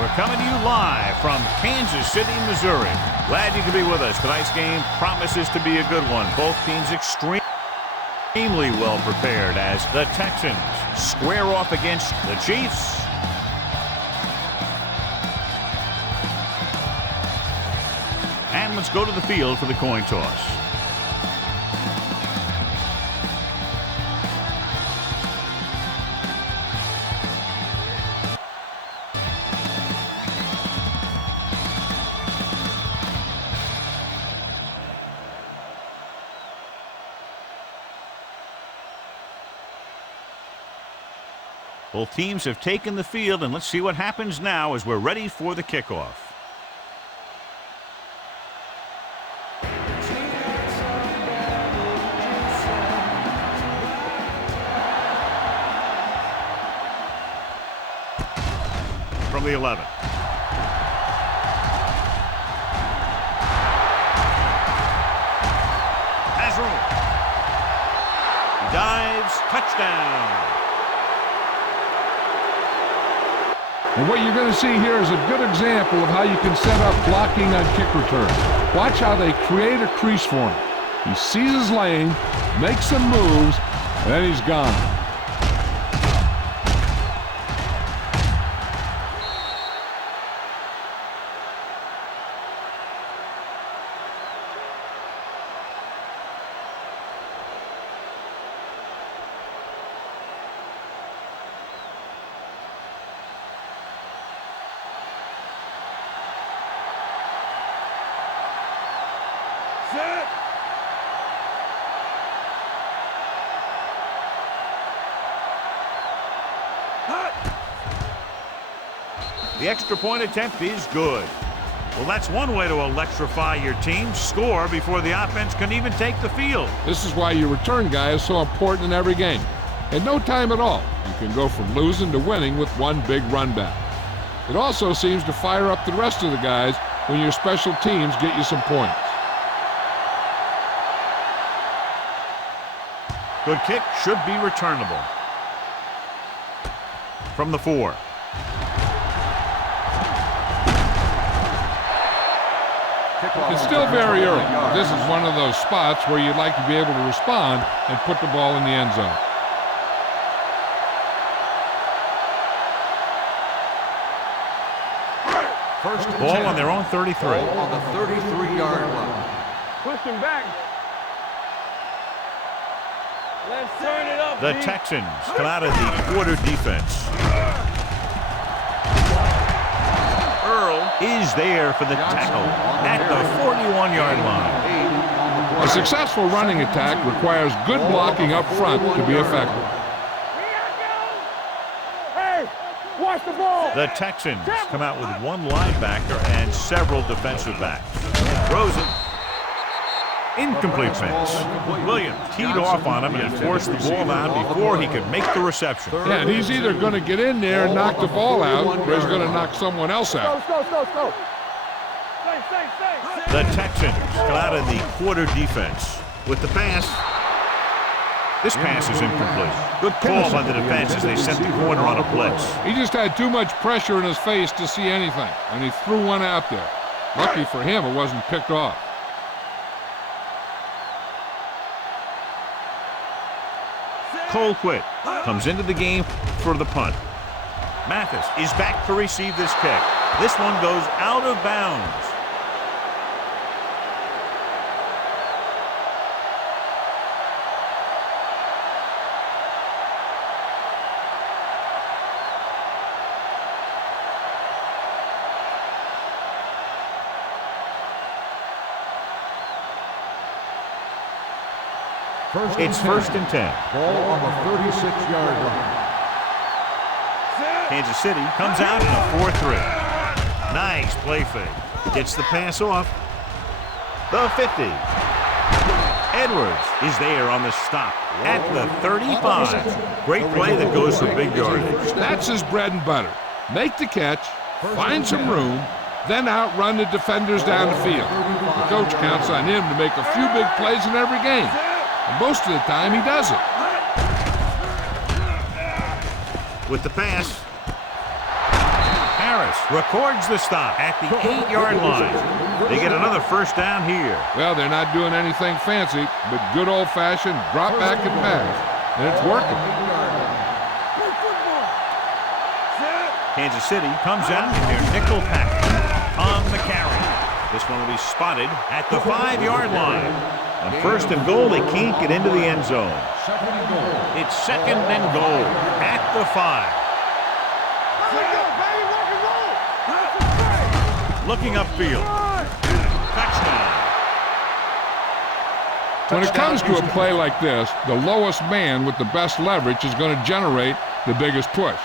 We're coming to you live from Kansas City, Missouri. Glad you could be with us. Tonight's game promises to be a good one. Both teams extremely well prepared as the Texans square off against the Chiefs. And let's go to the field for the coin toss. Both teams have taken the field, and let's see what happens now as we're ready for the kickoff. From the 11. Has room. He dives. Touchdown. And what you're going to see here is a good example of how you can set up blocking on kick return. Watch how they create a crease for him. He sees his lane, makes some moves, and then he's gone. The extra point attempt is good. Well, that's one way to electrify your team. Score before the offense can even take the field. This is why your return guy is so important in every game. In no time at all, you can go from losing to winning with one big run back. It also seems to fire up the rest of the guys when your special teams get you some points. Good kick, should be returnable. From the 4. It's still very early. This is one of those spots where you'd like to be able to respond and put the ball in the end zone. First ball on their own 33. Ball on the 33-yard line. Push him back. Let's turn it up. The Texans come out of the quarter defense. Earl is there for the tackle at the 41-yard line. A successful running attack requires good blocking up front to be effective. Hey, watch the ball. The Texans come out with one linebacker and several defensive backs. Throws it. Incomplete pass. Williams teed off on him and forced the ball out before he could make the reception. Yeah, and he's either going to get in there and knock the ball out, or he's going to knock someone else out. Go. The Texans come out of the quarter defense with the pass. This pass is incomplete. Good call by the defense as they sent the corner on a blitz. He just had too much pressure in his face to see anything, and he threw one out there. Lucky for him, it wasn't picked off. Colquitt comes into the game for the punt. Mathis is back to receive this kick. This one goes out of bounds. It's first and 10. Ball on the 36-yard line. Kansas City comes out in a 4-3. Nice play fake. Gets the pass off. The 50. Edwards is there on the stop at the 35. Great play that goes for big yardage. That's his bread and butter. Make the catch, find some room, then outrun the defenders down the field. The coach counts on him to make a few big plays in every game. And most of the time, he does it. With the pass, Harris Harris records the stop at the 8-yard line. They get another first down here. Well, they're not doing anything fancy, but good old-fashioned drop back and pass. And it's working. Kansas City comes out in their nickel package on the carry. This one will be spotted at the 5-yard line. On first and goal, they can't get into the end zone. It's second and goal at the 5. Looking upfield. Touchdown. When it comes to a play like this, the lowest man with the best leverage is going to generate the biggest push.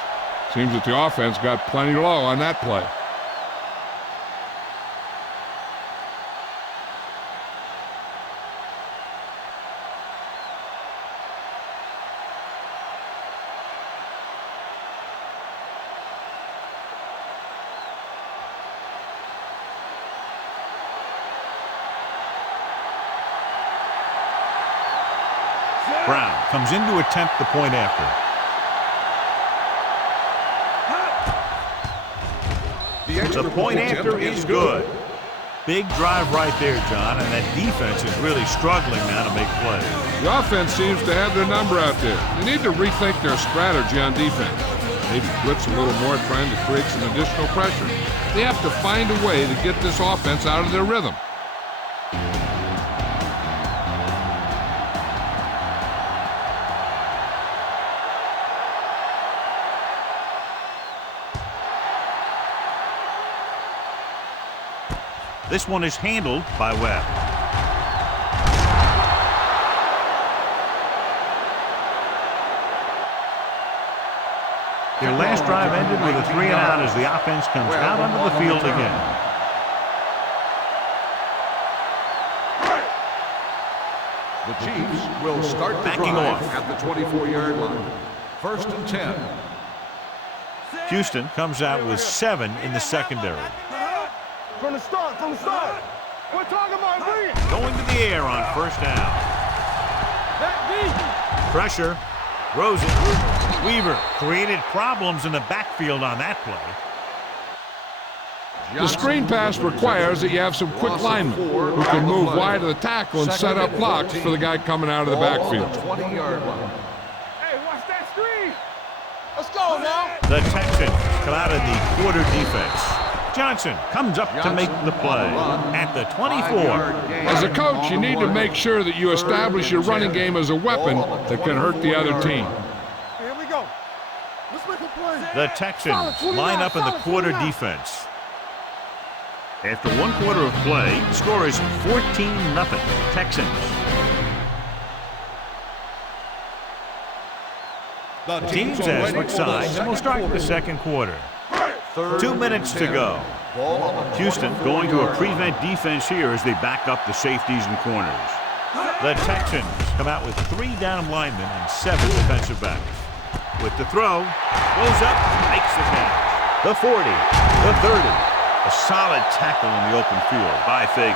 Seems that the offense got plenty low on that play. Brown comes in to attempt the point after. The point after is good. Big drive right there, John, and that defense is really struggling now to make plays. The offense seems to have their number out there. They need to rethink their strategy on defense. Maybe blitz a little more, trying to create some additional pressure. They have to find a way to get this offense out of their rhythm. This one is handled by Webb. Their last drive ended with a 3-and-out as the offense comes out onto the field again. The Chiefs will start the Backing drive off at the 24-yard line. First and 10. Houston comes out with 7 in the secondary. From the start. We're talking about bringing. Going to the air on first down. That deep. Pressure. Rosen. Weaver created problems in the backfield on that play. The screen pass requires that you have some quick linemen who can move wide of the tackle and set up blocks for the guy coming out of the backfield. 20-yard line. Hey, watch that screen. Let's go now. The Texans come out in the quarter defense. Johnson comes up to make the play at the 24. As a coach, you need to make sure that you establish your running game as a weapon that can hurt the other team. Here we go. Let's make a play. The Texans line up in the quarter defense. After one quarter of play, the score is 14-0 Texans. The teams have switched sides and will start the second quarter. 2 minutes to go. Houston going to a prevent defense here as they back up the safeties and corners. The Texans come out with 3 down linemen and 7 defensive backs. With the throw, goes up, makes the catch. The 40, the 30. A solid tackle in the open field by Fagans.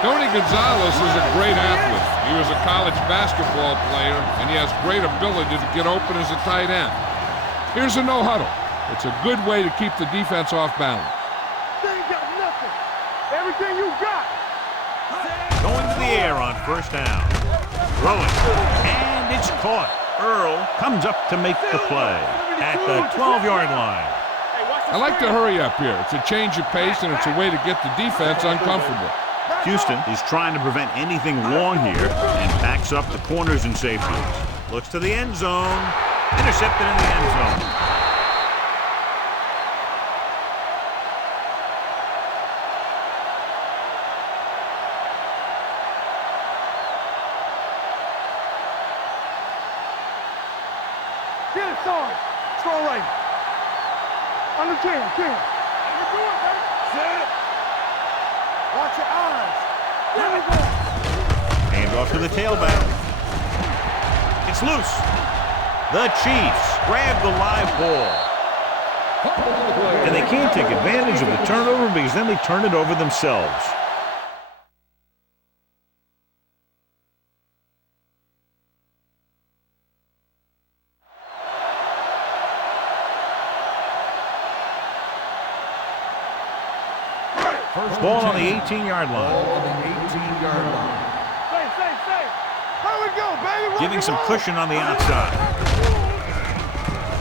Tony Gonzalez is a great athlete. He was a college basketball player, and he has great ability to get open as a tight end. Here's a no-huddle. It's a good way to keep the defense off balance. They ain't got nothing. Everything you got. Going to the air on first down. Throwing. And it's caught. Earl comes up to make the play at the 12-yard line. I like to hurry up here. It's a change of pace, and it's a way to get the defense uncomfortable. Houston is trying to prevent anything long here and backs up the corners and safeties. Looks to the end zone. Intercepted in the end zone. Get it, son. It's all right. Under 10. You do it, baby. Set. Watch your eyes. There we go. Hand off to the tailback. It's loose. The Chiefs grab the live ball. And they can't take advantage of the turnover because then they turn it over themselves. Ball on the 18-yard line. Ball on the 18-yard line. Stay. Here we go, baby. Giving some cushion on the outside.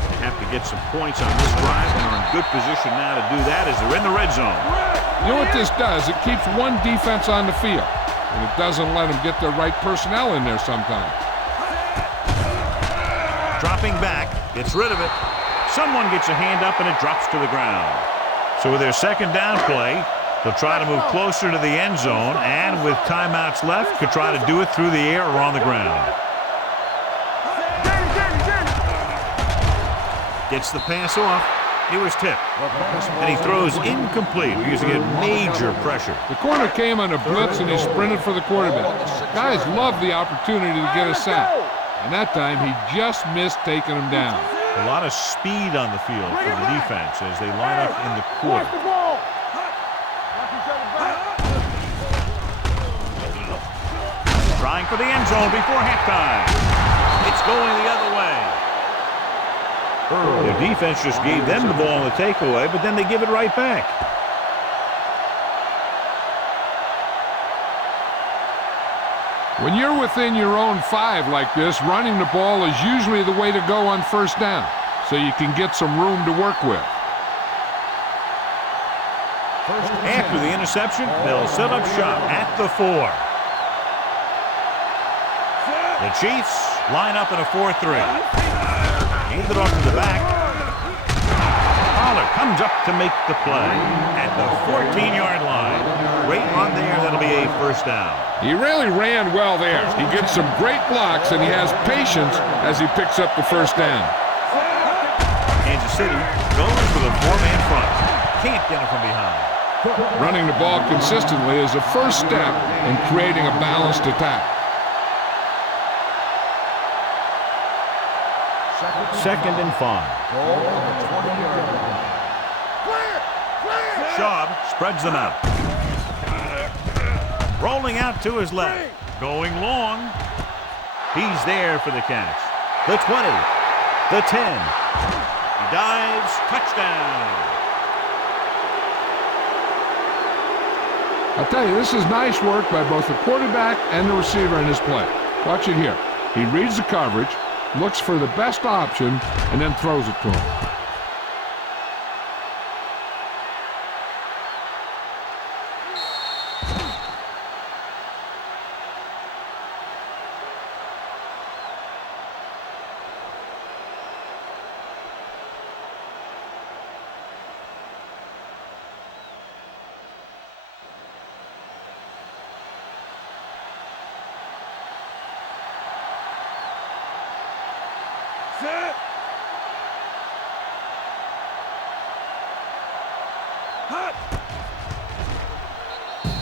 They have to get some points on this drive, and are in good position now to do that as they're in the red zone. You know what this does? It keeps one defense on the field, and it doesn't let them get the right personnel in there sometimes. Dropping back, gets rid of it. Someone gets a hand up, and it drops to the ground. So with their second down play, they'll try to move closer to the end zone, and with timeouts left, could try to do it through the air or on the ground. Gets the pass off. It was tipped. And he throws incomplete, using it major pressure. The corner came on a blitz, and he sprinted for the quarterback. Guys love the opportunity to get a sack. And that time, he just missed taking him down. A lot of speed on the field for the defense as they line up in the quarter. Trying for the end zone before halftime. It's going the other way. Their defense just gave them the ball on the takeaway, but then they give it right back. When you're within your own 5 like this, running the ball is usually the way to go on first down, so you can get some room to work with. After the interception, they'll set up shop at the 4. The Chiefs line up in a 4-3. Hand it off to the back. Pollard comes up to make the play at the 14-yard line. Great run there. That'll be a first down. He really ran well there. He gets some great blocks, and he has patience as he picks up the first down. Kansas City goes with a 4-man front. Can't get it from behind. Running the ball consistently is the first step in creating a balanced attack. Second and 5. Ball on the 20-yard line. Schaub spreads them out. Rolling out to his left. Going long. He's there for the catch. The 20. The 10. He dives. Touchdown. I'll tell you, this is nice work by both the quarterback and the receiver in this play. Watch it here. He reads the coverage, looks for the best option, and then throws it to him.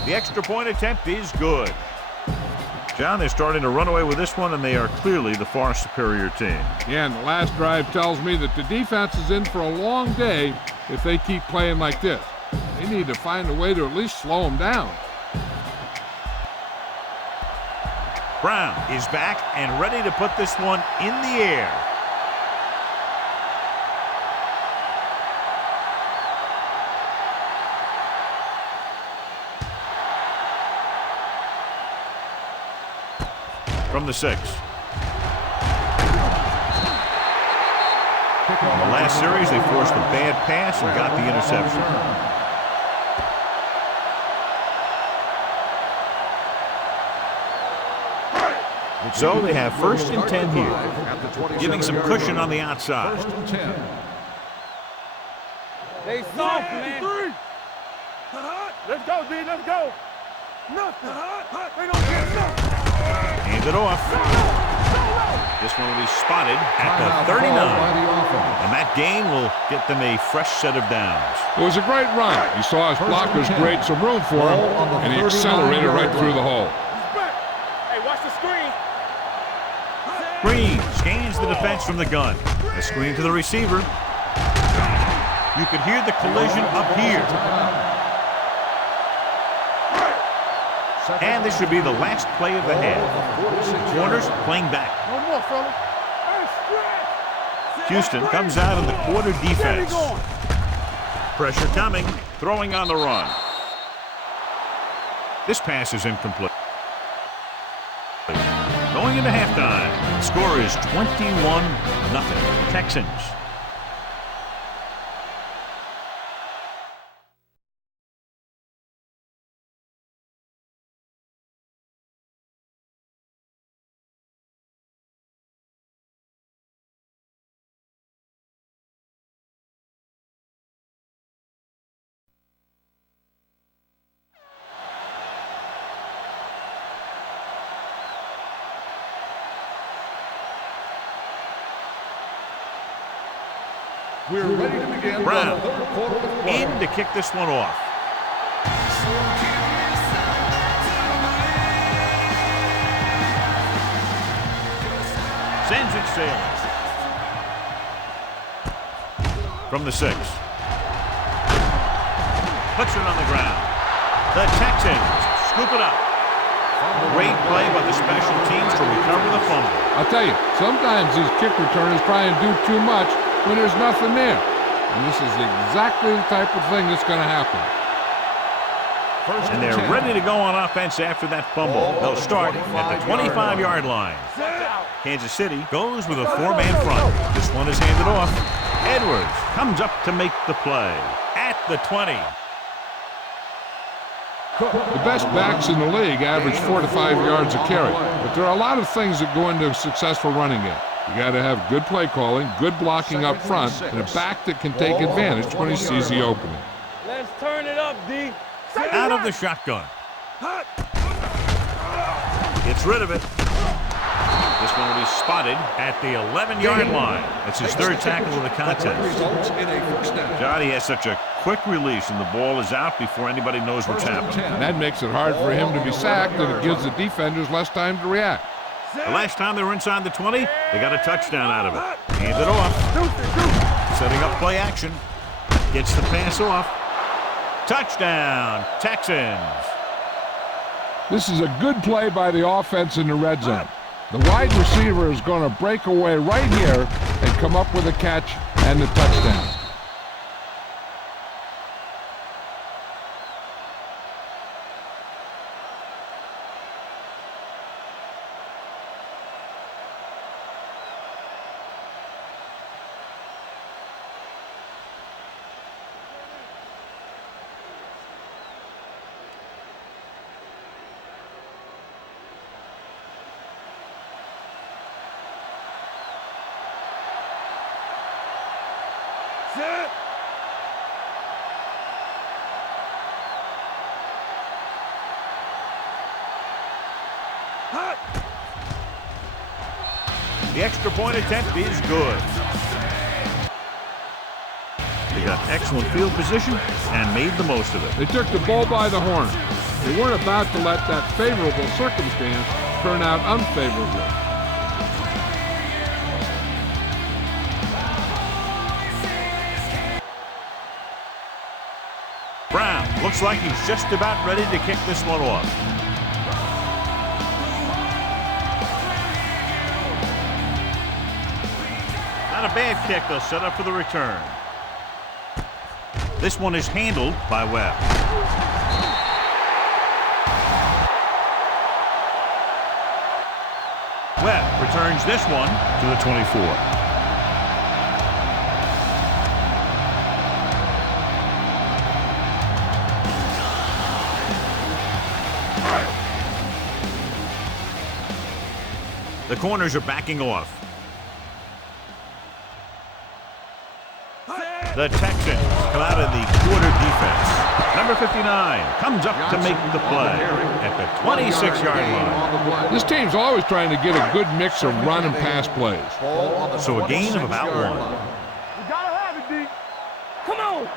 The extra point attempt is good. John, they're starting to run away with this one, and they are clearly the far superior team. Yeah, and the last drive tells me that the defense is in for a long day if they keep playing like this. They need to find a way to at least slow them down. Brown is back and ready to put this one in the air. From the 6. In the last series, they forced a bad pass and got the interception. So they have first and 10 here, giving some cushion on the outside. First and 10. They soft, man. Let's go, D. Let's go. Nothing. They don't get nothing. Hand it off. This one will be spotted at the 39. And that gain will get them a fresh set of downs. It was a great run. He saw his blockers create some room for him, and he accelerated right through the hole. Hey, watch the screen. Green scans the defense from the gun. A screen to the receiver. You could hear the collision up here. And this should be the last play of the half. Corners playing back. No more, fella. Houston comes out in the quarter defense. Pressure coming, throwing on the run. This pass is incomplete. Going into halftime, the score is 21-0 Texans. We're ready to begin. Brown the third quarter of play. in to kick this one off. Sends it sailing. From the 6. Puts it on the ground. The Texans scoop it up. Great play by the special teams to recover the fumble. I'll tell you, sometimes these kick returners try and do too much when there's nothing there. And this is exactly the type of thing that's going to happen. And they're ready to go on offense after that fumble. They'll start at the 25-yard line. Kansas City goes with a 4-man front. This one is handed off. Edwards comes up to make the play at the 20. The best backs in the league average 4 to 5 yards a carry, but there are a lot of things that go into a successful running game. You got to have good play calling, good blocking up front, and a back that can take advantage when he sees the opening. Let's turn it up, D. Out of the shotgun. Gets rid of it. This one will be spotted at the 11-yard line. That's his third tackle of the contest. Johnny has such a quick release, and the ball is out before anybody knows what's happening. And that makes it hard for him to be sacked, and it gives the defenders less time to react. The last time they were inside the 20, they got a touchdown out of it. Hands it off. Setting up play action. Gets the pass off. Touchdown, Texans. This is a good play by the offense in the red zone. The wide receiver is going to break away right here and come up with a catch and the touchdown. The extra point attempt is good. They got excellent field position and made the most of it. They took the bull by the horn. They weren't about to let that favorable circumstance turn out unfavorably. Brown looks like he's just about ready to kick this one off. Not a bad kick. They'll set up for the return. This one is handled by Webb. Webb returns this one to the 24. The corners are backing off. The Texans come out of the quarter defense. Number 59 comes up to make the play at the 26-yard line. This team's always trying to get a good mix of run and pass plays. So a gain of about 1. We gotta have it, D. Come on.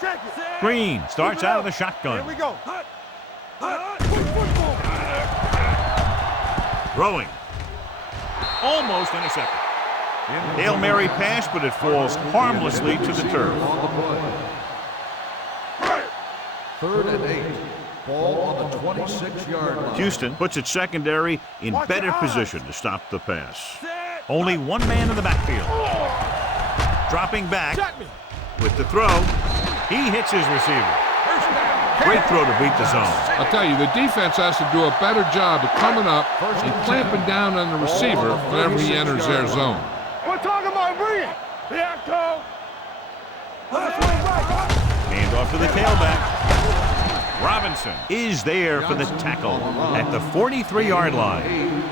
Check it. Green starts out of the shotgun. Here we go. Throwing. Almost intercepted. Hail Mary pass, but it falls harmlessly to the turf. 3rd and 8. Ball on the 26-yard line. Houston puts its secondary in better position to stop the pass. Only one man in the backfield. Dropping back with the throw. He hits his receiver. Great throw to beat the zone. I'll tell you, the defense has to do a better job of coming up and clamping down on the receiver whenever he enters their zone. We're talking about bringing. Yeah, Cole. Hand off to the tailback. Robinson is there for the tackle at the 43-yard line.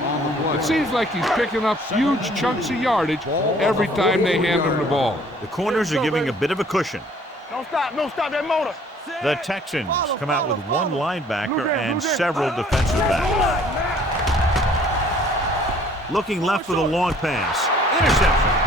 It seems like he's picking up huge chunks of yardage every time they hand him the ball. The corners are giving a bit of a cushion. Don't stop that motor. The Texans come out with one linebacker and several defensive backs. Looking left for the long pass. Interception.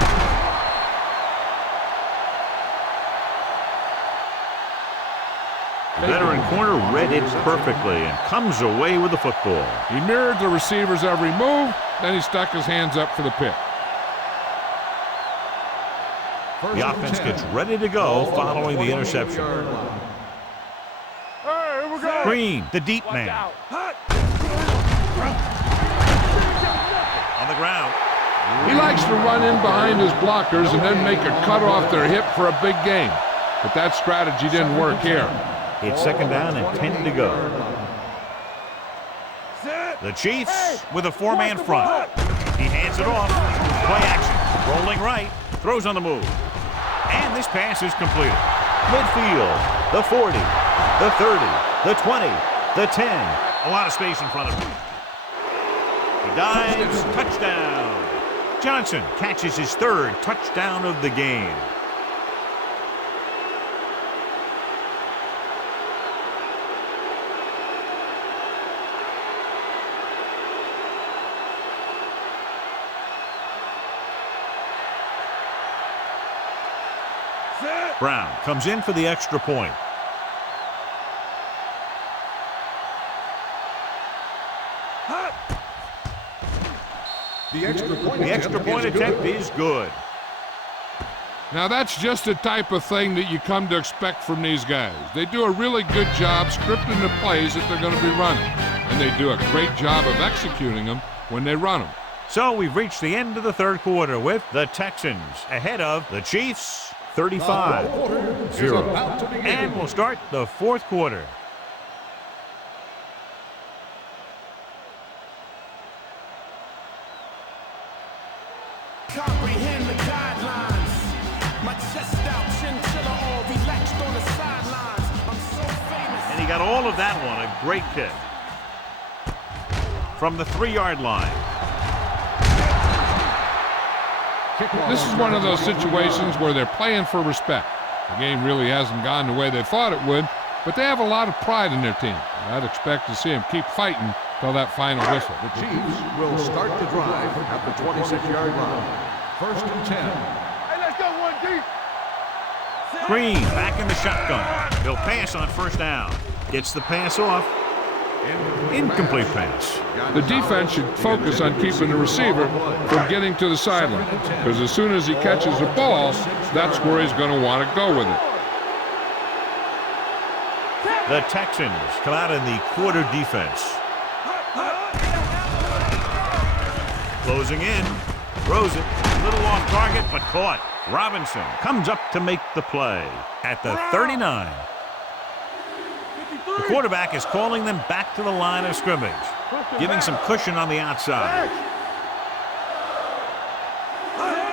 The veteran corner read it perfectly and comes away with the football. He mirrored the receiver's every move, then he stuck his hands up for the pick. The offense gets ready to go following the interception. Hey, here we go. Green, the deep man. On the ground. He likes to run in behind his blockers and then make a cut off their hip for a big gain. But that strategy didn't work here. It's second down and 10 to go. The Chiefs with a four-man front. He hands it off. Play action. Rolling right. Throws on the move. And this pass is completed. Midfield. The 40. The 30. The 20. The 10. A lot of space in front of him. He dives. Touchdown. Johnson catches his third touchdown of the game. Brown comes in for the extra point. The extra point attempt is good. Now that's just the type of thing that you come to expect from these guys. They do a really good job scripting the plays that they're going to be running. And they do a great job of executing them when they run them. So we've reached the end of the third quarter with the Texans ahead of the Chiefs 35-0. And we'll start the fourth quarter. Comprehend the guidelines. My chest out, chinchilla all relaxed on the sidelines. I'm so famous. And he got all of that one, a great kick. From the 3-yard line. This is one of those situations where they're playing for respect. The game really hasn't gone the way they thought it would, but they have a lot of pride in their team. I'd expect to see them keep fighting till that final whistle. The Chiefs will start the drive at the 26-yard line. First and 10. Hey, let's go one deep. Green back in the shotgun. He'll pass on first down. Gets the pass off. Incomplete pass. The defense should focus on keeping the receiver from getting to the sideline, because as soon as he catches the ball, that's where he's going to want to go with it. The Texans come out in the quarter defense. Closing in. Throws it. A little off target, but caught. Robinson comes up to make the play at the 39. The quarterback is calling them back to the line of scrimmage, giving some cushion on the outside.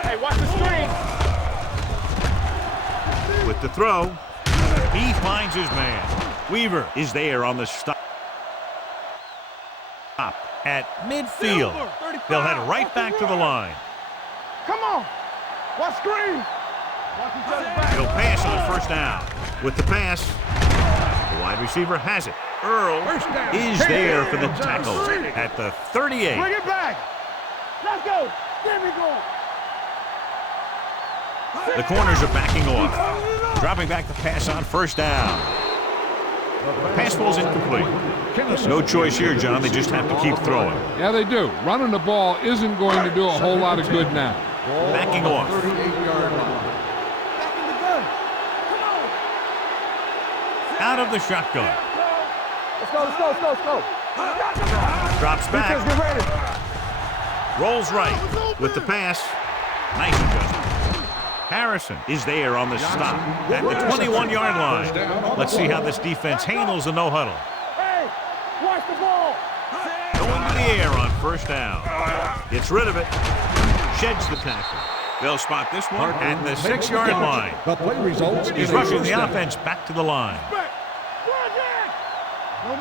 Hey, watch the screen. With the throw, he finds his man. Weaver is there on the stop at midfield. They'll head right back to the line. Come on. Watch screen. Watch each other back. He'll pass on first down. With the pass, the wide receiver has it. Earl is there for the tackle at the 38. Bring it back. Let's go. There we go. The corners are backing off. Dropping back the pass on first down. Pass falls incomplete. No choice here, John. They just have to keep throwing. Yeah, they do. Running the ball isn't going to do a whole lot of good now. Backing off. 38-yard line. Back in the gun. Come on. Out of the shotgun. Let's go. Drops back. Get ready. Rolls right with the pass. Nice adjustment. Harrison is there on the stop at the 21-yard line. Let's see how this defense handles the no-huddle. Hey, watch the ball. Going to the air on first down. Gets rid of it. Sheds the tackle. They'll spot this one at the 6-yard line. The play results. He's rushing the offense back to the line.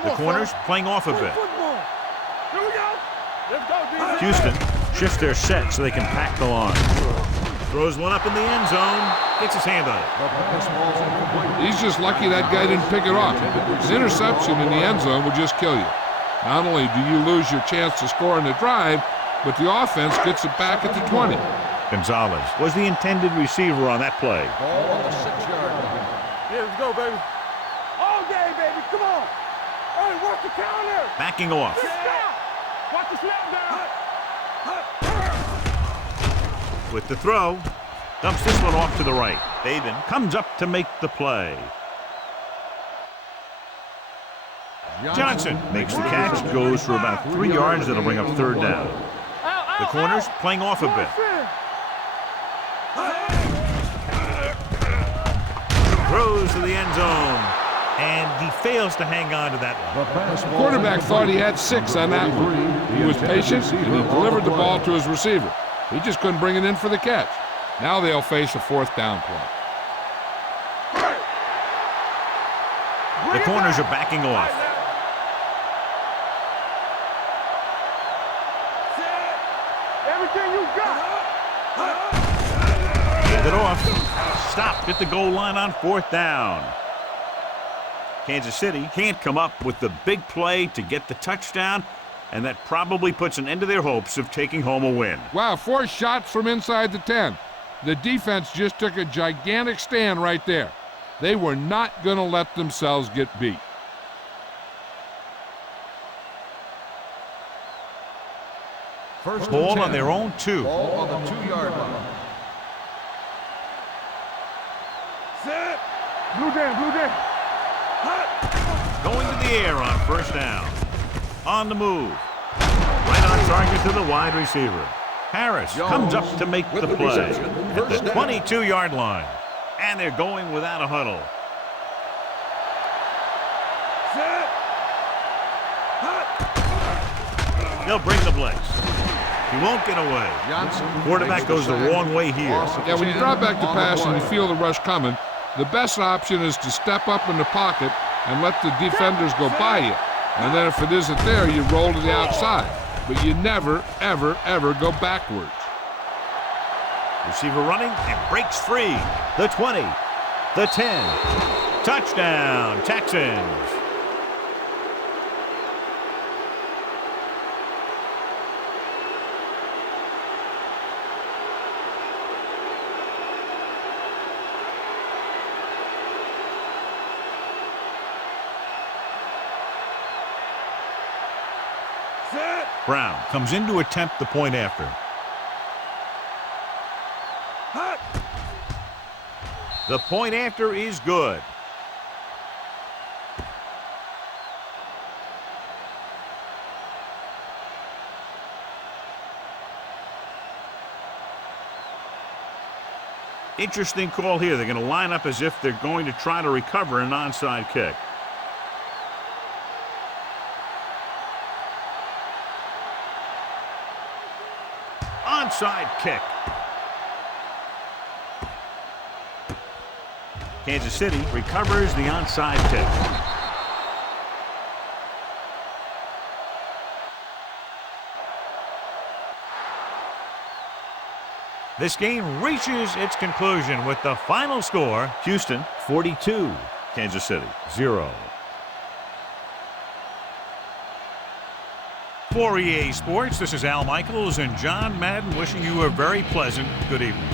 The corners playing off a bit. Here we go. Let's go, D. Houston shifts their set so they can pack the line. Throws one up in the end zone. Gets his hand on it. He's just lucky that guy didn't pick it off. An interception in the end zone would just kill you. Not only do you lose your chance to score in the drive, but the offense gets it back at the 20. Gonzalez was the intended receiver on that play. Ball on the 6-yard line. Yeah, let's go, baby. All day, baby. Come on. Hey, watch the counter. Backing off. Stop. Watch the snap down. With the throw, dumps this one off to the right. David comes up to make the play. Johnson makes the catch, goes for about 3 yards. That'll bring up third down. The corners playing off a bit. Throws to the end zone, and he fails to hang on to that one. The quarterback thought he had 6 on that one. He was patient, and he delivered the ball to his receiver. He just couldn't bring it in for the catch. Now they'll face a 4th down play. The corners are backing off. Everything you got. Hand it off. Stopped at the goal line on 4th down. Kansas City can't come up with the big play to get the touchdown, and that probably puts an end to their hopes of taking home a win. Wow, 4 shots from inside the 10. The defense just took a gigantic stand right there. They were not going to let themselves get beat. First Ball on their own 2. Ball on the 2-yard line. Set. Blue down. Going to the air on first down. On the move. Right on target to the wide receiver. Harris comes up to make the play at the 22-yard line. And they're going without a huddle. They'll bring the blitz. He won't get away. Quarterback goes the wrong way here. Yeah, when you drop back to pass and you feel the rush coming, the best option is to step up in the pocket and let the defenders go by you. And then if it isn't there, you roll to the outside. But you never, ever, ever go backwards. Receiver running and breaks free. The 20, the 10. Touchdown, Texans. Brown comes in to attempt the point after. The point after is good. Interesting call here. They're going to line up as if they're going to try to recover an onside kick. Onside kick. Kansas City recovers the onside kick. This game reaches its conclusion with the final score: Houston 42, Kansas City 0. For EA Sports, this is Al Michaels and John Madden wishing you a very pleasant good evening.